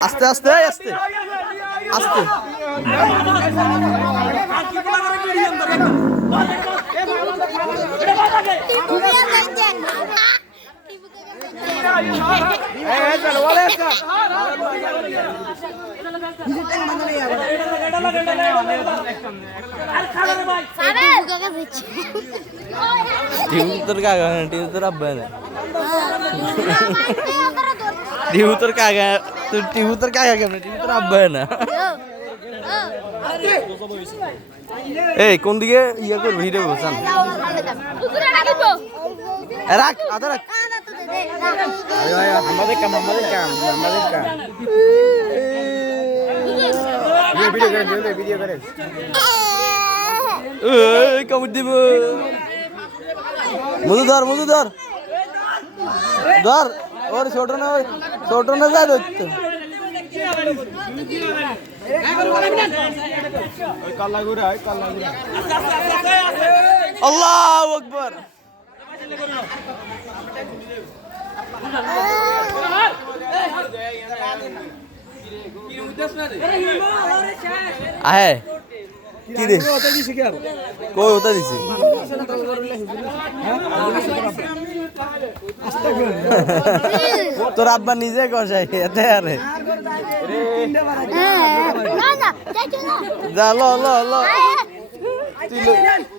আস্তে আস্তে আস্তে। আস্তে। টিউ তোর কাকা টিউ তোর আব্বা না টিউ তোর কাকা তোর টিউ তোর কাকা কেমন? টিউ তোর আব্বা না। এই, কোন দিকে ইয়ে করবি? হিরে বসান রাখ, আদা রাখ। আমাদের কাম আমাদের কাম আমাদের কাম ভিডিও করেন ভিডিও করেন এই, কামড় দিব। মধু ধর মধু ধর। ধর। ওর ছোট না ছোট না যায় ধরতে আল্লাহ আকবার আহে কি রে? কই ওটা দিছি। তোর আব্বা নিজে কষাই এতে আরে। যা ল ল ল। তুই ল-